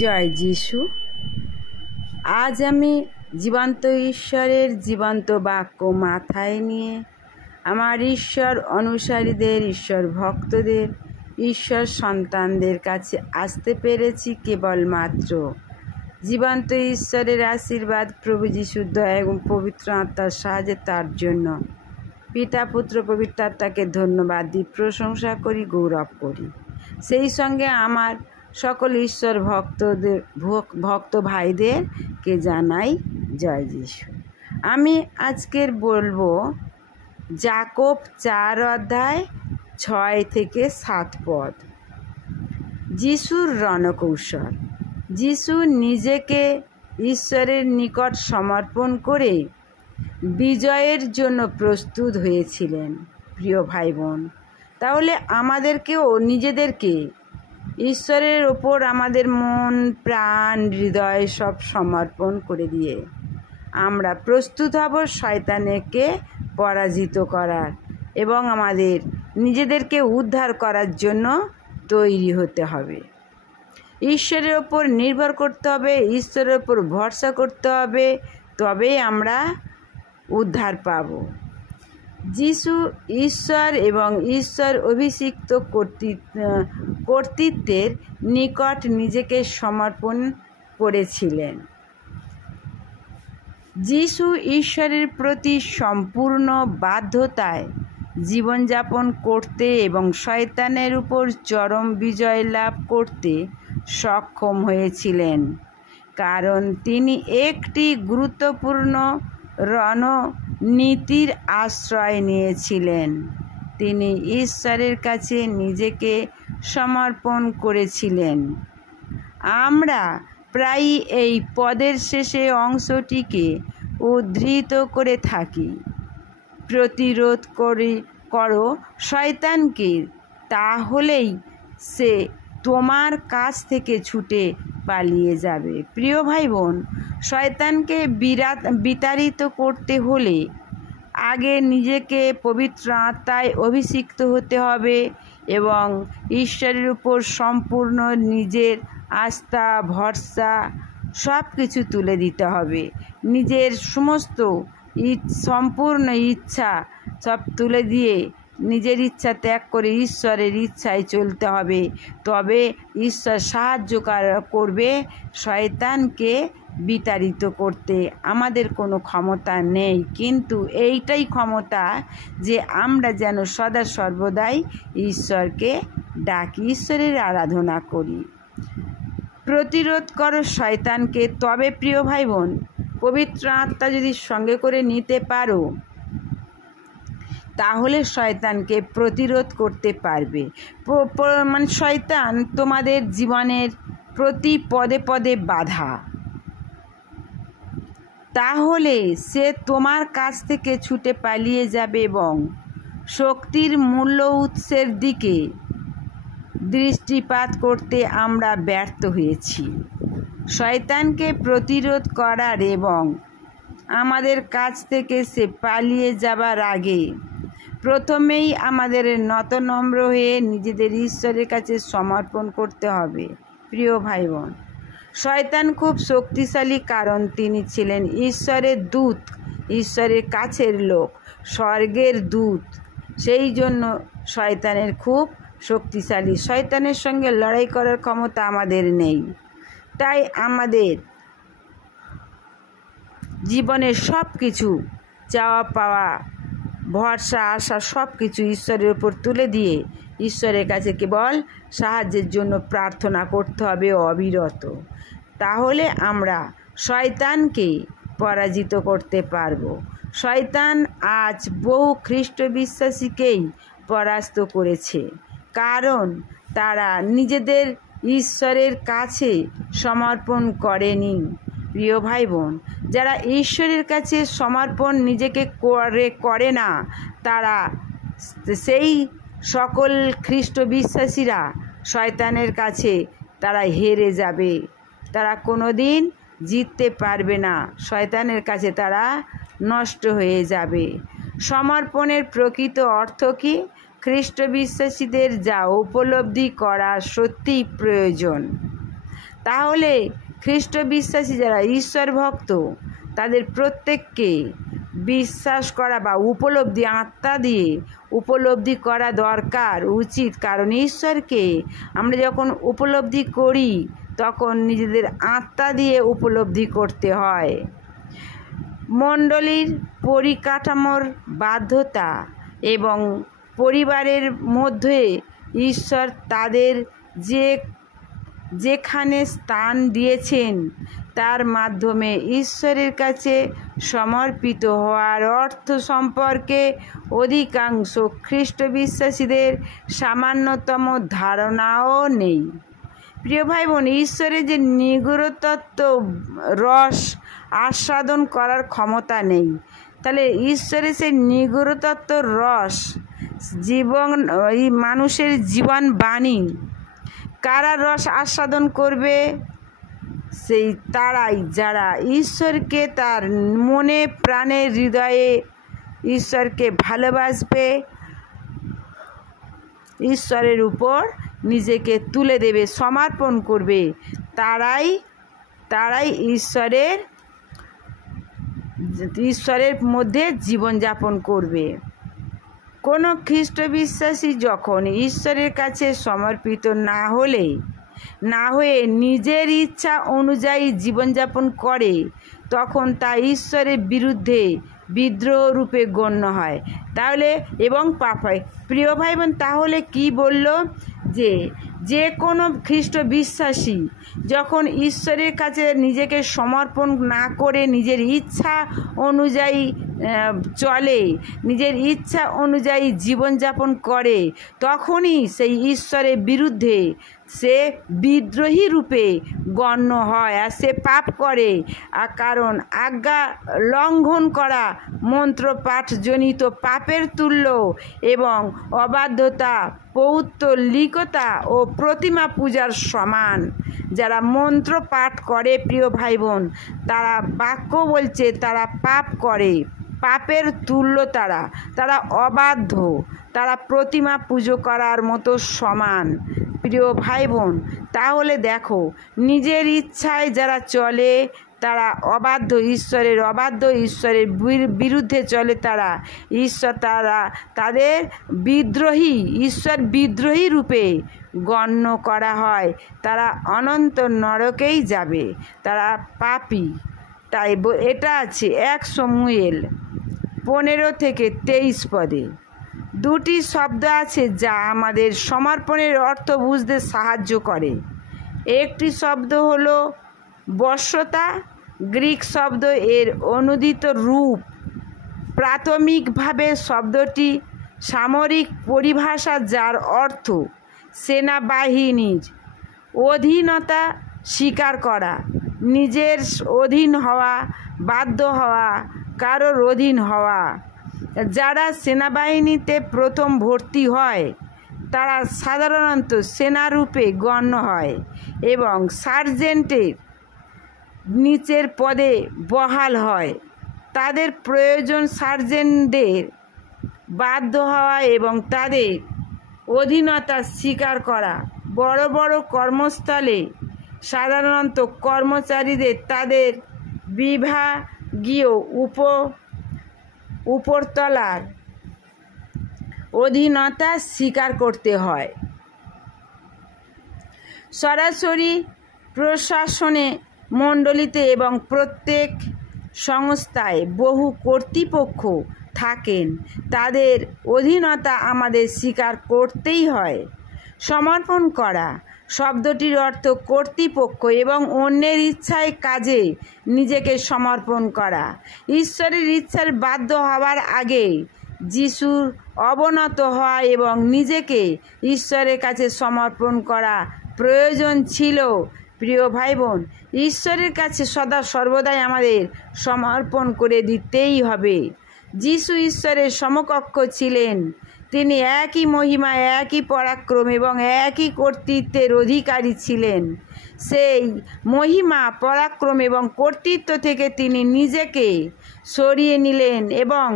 জয় যিশু। আজ আমি জীবন্ত ঈশ্বরের জীবন্ত বাক্য মাথায় নিয়ে আমার ঈশ্বর অনুসারীদের, ঈশ্বর ভক্তদের, ঈশ্বর সন্তানদের কাছে আসতে পেরেছি কেবলমাত্র জীবন্ত ঈশ্বরের আশীর্বাদ, প্রভু যিশুর দয়া এবং পবিত্র আত্মার সাহায্যে। তার জন্য পিতা, পুত্র, পবিত্র আত্মাকে ধন্যবাদ দিই, প্রশংসা করি, গৌরব করি। সেই সঙ্গে আমার সকল ঈশ্বর ভক্ত ভাইদেরকে জানাই জয় যিশু। আমি আজকের বলবো যাকোব 4 অধ্যায় 6 থেকে 7 পদ। যিশুর রণকৌশল। যিশু নিজেকে ঈশ্বরের নিকট সমর্পণ করে বিজয়ের জন্য প্রস্তুত হয়েছিলেন। প্রিয় ভাই বোন, তাহলে আমাদেরকেও নিজেদেরকে ঈশ্বরের ওপর আমাদের মন, প্রাণ, হৃদয় সব সমর্পণ করে দিয়ে আমরা প্রস্তুত হব শয়তানকে পরাজিত করার এবং আমাদের নিজেদেরকে উদ্ধার করার জন্য তৈরি হতে হবে। ঈশ্বরের ওপর নির্ভর করতে হবে, ঈশ্বরের ওপর ভরসা করতে হবে, তবেই আমরা উদ্ধার পাব। যিশু ঈশ্বর এবং ঈশ্বর অভিষিক্ত কর্তৃত্বের নিকট নিজেকে সমর্পণ করেছিলেন। যিশু ঈশ্বরের প্রতি সম্পূর্ণ বাধ্যতায় জীবনযাপন করতে এবং শয়তানের উপর চরম বিজয় লাভ করতে সক্ষম হয়েছিলেন, কারণ তিনি একটি গুরুত্বপূর্ণ রণনীতির আশ্রয় নিয়েছিলেন। তিনি ঈশ্বরের কাছে নিজেকে সমর্পণ করেছিলেন। আমরা প্রায়ই এই পদের শেষে অংশটিকে উদ্ধৃত করে থাকি, প্রতিরোধ করো শয়তানকে, তাহলেই সে তোমার কাছ থেকে ছুটে পালিয়ে যাবে। প্রিয় ভাই বোন, শয়তানকে বিতাড়িত করতে হলে আগে নিজেকে পবিত্র আত্মায় অভিষিক্ত হতে হবে এবং ঈশ্বরের উপর সম্পূর্ণ নিজের আস্থা, ভরসা সব কিছু তুলে দিতে হবে। নিজের সমস্ত সম্পূর্ণ ইচ্ছা সব তুলে দিয়ে নিজের ইচ্ছা ত্যাগ করে ঈশ্বরের ইচ্ছায় চলতে হবে, তবে ঈশ্বর সাহায্য করবে শয়তানকে বিতাড়িত করতে। আমাদের কোনো ক্ষমতা নেই, কিন্তু এইটাই ক্ষমতা যে আমরা যেন সদা সর্বদাই ঈশ্বরকে ডাকি, ঈশ্বরের আরাধনা করি। প্রতিরোধ করো শয়তানকে, তবে প্রিয় ভাই বোন, পবিত্র আত্মা যদি সঙ্গে করে নিতে পারো তাহলে শয়তানকে প্রতিরোধ করতে পারবে। মানে শয়তান তোমাদের জীবনের প্রতি পদে পদে বাধা, তাহলে সে তোমার কাছ থেকে ছুটে পালিয়ে যাবে এবং শক্তির মূল্য উৎসের দিকে দৃষ্টিপাত করতে আমরা ব্যর্থ হয়েছি। শয়তানকে প্রতিরোধ করার এবং আমাদের কাছ থেকে সে পালিয়ে যাবার আগে প্রথমেই আমাদের নতনম্র হয়ে নিজেদের ঈশ্বরের কাছে সমর্পণ করতে হবে। প্রিয় ভাই বোন, শয়তান খুব শক্তিশালী, কারণ তিনি ছিলেন ঈশ্বরের দূত, ঈশ্বরের কাছের লোক, স্বর্গের দূত। সেই জন্য শয়তানের খুব শক্তিশালী। শয়তানের সঙ্গে লড়াই করার ক্ষমতা আমাদের নেই। তাই আমাদের জীবনের সব কিছু চাওয়া পাওয়া, ভরসা, আশা সব কিছু ঈশ্বরের উপর তুলে দিয়ে ঈশ্বরের কাছে কেবল সাহায্যের জন্য প্রার্থনা করতে হবে অবিরত। তাহলে আমরা শয়তানকে পরাজিত করতে পারব। শয়তান আজ বহু খ্রিস্ট বিশ্বাসীকেই পরাস্ত করেছে, কারণ তারা নিজেদের ঈশ্বরের কাছে সমর্পণ করেনি। প্রিয় ভাই বোন, যারা ঈশ্বরের কাছে সমর্পণ নিজেকে করে না, তারা সেই সকল খ্রিস্ট বিশ্বাসীরা শয়তানের কাছে তারা হেরে যাবে। তারা কোনোদিন জিততে পারবে না, শয়তানের কাছে তারা নষ্ট হয়ে যাবে। সমর্পণের প্রকৃত অর্থ কি? খ্রিস্ট বিশ্বাসীদের যা উপলব্ধি করা সত্যিই প্রয়োজন, তাহলে খ্রিস্ট বিশ্বাসী যারা ঈশ্বর ভক্ত তাদের প্রত্যেককে বিশ্বাস করা বা উপলব্ধি, আত্মা দিয়ে উপলব্ধি করা দরকার, উচিত। কারণ ঈশ্বরকে আমরা যখন উপলব্ধি করি তখন নিজেদের আত্মা দিয়ে উপলব্ধি করতে হয়। মণ্ডলীর পরিকাঠামোর বাধ্যতা এবং পরিবারের মধ্যে ঈশ্বর তাদের যেখানে স্থান দিয়েছেন তার মাধ্যমে ঈশ্বরের কাছে সমর্পিত হওয়ার অর্থ সম্পর্কে অধিকাংশ খ্রিস্ট বিশ্বাসীদের সামান্যতম ধারণাও নেই। প্রিয় ভাই বোন, ঈশ্বরের যে নিগূঢ়তত্ত্ব রস আস্বাদন করার ক্ষমতা নেই। তাহলে ঈশ্বরের সেই নিগূঢ়তত্ত্ব রস এই মানুষের জীবন বাণী কারা রস আস্বাদন করবে? সেই তারাই যারা ঈশ্বরকে তার মনে প্রাণে হৃদয়ে ঈশ্বরকে ভালোবাসবে, ঈশ্বরের উপর নিজেকে তুলে দেবে, সমর্পণ করবে, তারাই ঈশ্বরের মধ্যে জীবনযাপন করবে। কোনো খ্রিস্ট বিশ্বাসী যখন ঈশ্বরের কাছে সমর্পিত না হয়ে নিজের ইচ্ছা অনুযায়ী জীবনযাপন করে তখন তা ঈশ্বরের বিরুদ্ধে বিদ্রোহ রূপে গণ্য হয়, তাহলে এবং পাপ হয়। প্রিয় ভাই বোন, তাহলে কি বলল? যে কোনো খ্রিস্ট বিশ্বাসী যখন ঈশ্বরের কাছে নিজেকে সমর্পণ না করে নিজের ইচ্ছা অনুযায়ী চলে, নিজের ইচ্ছা অনুযায়ী জীবনযাপন করে, তখনই সেই ঈশ্বরের বিরুদ্ধে সে বিদ্রোহী রূপে গণ্য হয় আর সে পাপ করে। কারণ আজ্ঞা লঙ্ঘন করা মন্ত্রপাঠজনিত পাপের তুল্য এবং অবাধ্যতা পৌত্তলিকতা ও প্রতিমা পূজার সমান। যারা মন্ত্র পাঠ করে প্রিয় ভাই বোন, তারা বাক্য বলছে তারা পাপ করে, পাপের তুল্য, তারা অবাধ্য, তারা প্রতিমা পুজো করার মতো সমান। প্রিয় ভাই বোন, তাহলে দেখো, নিজের ইচ্ছায় যারা চলে তারা অবাধ্য, ঈশ্বরের বিরুদ্ধে চলে তাদের ঈশ্বর বিদ্রোহী রূপে গণ্য করা হয়। তারা অনন্ত নরকেই যাবে, তারা পাপী। তাই এটা আছে 1 শমূয়েল 15-23 পদে। দুটি শব্দ আছে যা আমাদের সমর্পণের অর্থ বুঝতে সাহায্য করে। একটি শব্দ হলো বশ্যতা, গ্রিক শব্দ এর অনুদিত রূপ। প্রাথমিকভাবে শব্দটি সামরিক পরিভাষা, যার অর্থ সেনাবাহিনীর অধীনতা স্বীকার করা, নিজের অধীন হওয়া, বাধ্য হওয়া, কারোর অধীন হওয়া। যারা সেনাবাহিনীতে প্রথম ভর্তি হয় তারা সাধারণত সেনারূপে গণ্য হয় এবং সার্জেন্টের নিচের পদে বহাল হয়। তাদের প্রয়োজন সার্জেন্টদের বাধ্য হওয়া এবং তাদের অধীনতা স্বীকার করা। বড় বড় কর্মস্থলে সাধারণত কর্মচারীদের তাদের বিভাগীয় উপরতলার অধীনতা স্বীকার করতে হয়। সরাসরি প্রশাসনে মণ্ডলীতে এবং প্রত্যেক সংস্থায় বহু কর্তৃপক্ষ থাকেন, তাদের অধীনতা আমাদের স্বীকার করতেই হয়। সমর্পণ করা শব্দটির অর্থ কর্তৃপক্ষ এবং অন্যের ইচ্ছায় কাজে নিজেকে সমর্পণ করা। ঈশ্বরের ইচ্ছার বাধ্য হওয়ার আগে যিশুর অবনত হওয়া এবং নিজেকে ঈশ্বরের কাছে সমর্পণ করা প্রয়োজন ছিল। প্রিয় ভাই বোন, ঈশ্বরের কাছে সদা সর্বদাই আমাদের সমর্পণ করে দিতেই হবে। যিশু ঈশ্বরের সমকক্ষ ছিলেন, তিনি একই মহিমা, একই পরাক্রম এবং একই কর্তৃত্বের অধিকারী ছিলেন। সেই মহিমা, পরাক্রম এবং কর্তৃত্ব থেকে তিনি নিজেকে সরিয়ে নিলেন এবং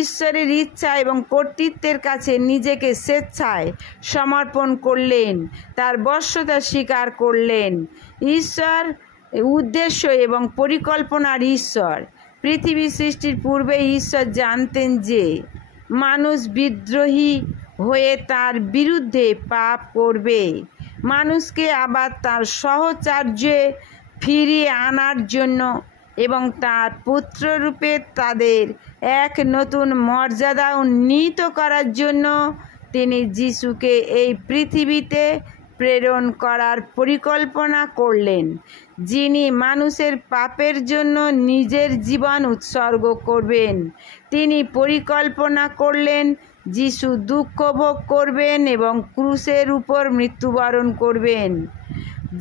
ঈশ্বরের ইচ্ছা এবং কর্তৃত্বের কাছে নিজেকে স্বেচ্ছায় সমর্পণ করলেন, তার বশ্যতা স্বীকার করলেন। ঈশ্বর উদ্দেশ্য এবং পরিকল্পনার ঈশ্বর। পৃথিবী সৃষ্টির পূর্বে ঈশ্বর জানতেন যে মানুষ বিদ্রোহী হয়ে তার বিরুদ্ধে পাপ করবে। মানুষকে আবার তার সহচর্যে ফিরিয়ে আনার জন্য এবং তার পুত্ররূপে তাদের এক নতুন মর্যাদা উন্নীত করার জন্য তিনি যিশুকে এই পৃথিবীতে প্রেরণ করার পরিকল্পনা করলেন, যিনি মানুষের পাপের জন্য নিজের জীবন উৎসর্গ করবেন। তিনি পরিকল্পনা করলেন যিশু দুঃখ ভোগ করবেন এবং ক্রুশের উপর মৃত্যুবরণ করবেন।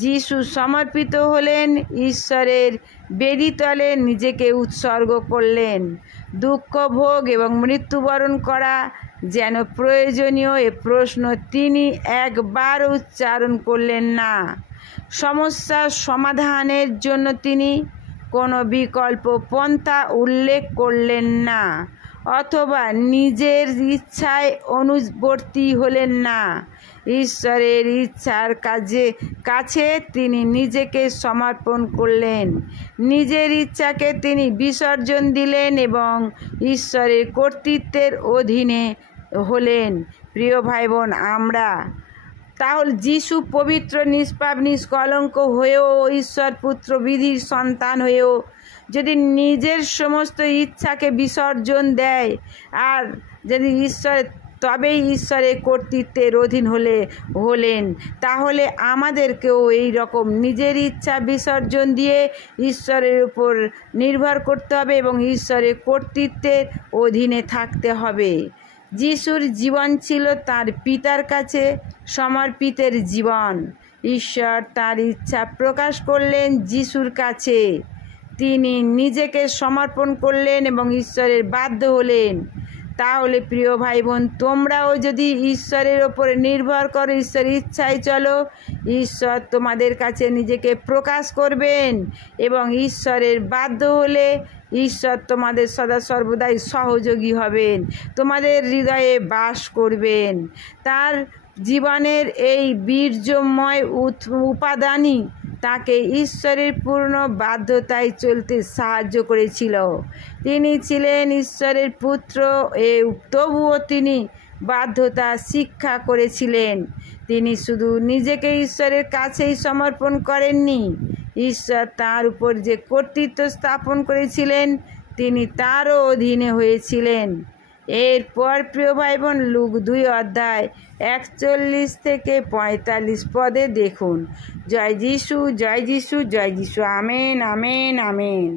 যিশু সমর্পিত হলেন, ঈশ্বরের বেদিতলে নিজেকে উৎসর্গ করলেন। দুঃখ ভোগ এবং মৃত্যুবরণ করা যেন প্রয়োজনীয় এ প্রশ্ন তিনি একবার উচ্চারণ করলেন না। সমস্যার সমাধানের জন্য তিনি কোনো বিকল্প পন্থা উল্লেখ করলেন না অথবা নিজের ইচ্ছায় অনুবর্তী হলেন না। ঈশ্বরের ইচ্ছার কাছে তিনি নিজেকে সমর্পণ করলেন, নিজের ইচ্ছাকে তিনি বিসর্জন দিলেন এবং ঈশ্বরের কর্তৃত্বের অধীনে হলেন। প্রিয় ভাই বোন, আমরা তাহলে যিশু পবিত্র, নিষ্পাপ, নিষ্কলঙ্ক হয়েও, ঈশ্বর পুত্র বিধির সন্তান হয়েও যদি নিজের সমস্ত ইচ্ছাকে বিসর্জন দেয় আর যদি তবেই ঈশ্বরের কর্তৃত্বের অধীন হলেন, তাহলে আমাদেরকেও এই রকম নিজের ইচ্ছা বিসর্জন দিয়ে ঈশ্বরের উপর নির্ভর করতে হবে এবং ঈশ্বরের কর্তৃত্বের অধীনে থাকতে হবে। যিশুর জীবন ছিল তার পিতার কাছে সমর্পিতের জীবন। ঈশ্বর তার ইচ্ছা প্রকাশ করলেন যিশুর কাছে। তিনি নিজেকে সমর্পণ করলেন এবং ঈশ্বরের বাধ্য হলেন। তাহলে প্রিয় ভাই বোন, তোমরাও যদি ঈশ্বরের ওপরে নির্ভর করো, ঈশ্বরের ইচ্ছায় চলো, ঈশ্বর তোমাদের কাছে নিজেকে প্রকাশ করবেন এবং ঈশ্বরের বাধ্য হলে ঈশ্বর তোমাদের সদা সর্বদাই সহযোগী হবেন, তোমাদের হৃদয়ে বাস করবেন। তার জীবনের এই বীর্যময় উপাদানই তাকে ঈশ্বরের পূর্ণ বাধ্যতায় চলতে সাহায্য করেছিল। তিনি ছিলেন ঈশ্বরের পুত্র, তবুও তিনি বাধ্যতা শিক্ষা করেছিলেন। তিনি শুধু নিজেকে ঈশ্বরের কাছেই সমর্পণ করেননি, ঈশ্বর তার উপর যে কর্তৃত্ব স্থাপন করেছিলেন তিনি তারও অধীনে হয়েছিলেন। এরপর প্রিয় ভাই বোন, লুক 2 অধ্যায় 41 থেকে 45 পদে দেখুন। জয় যিশু, জয় যিশু, জয় যিশু। Amen, amen, amen.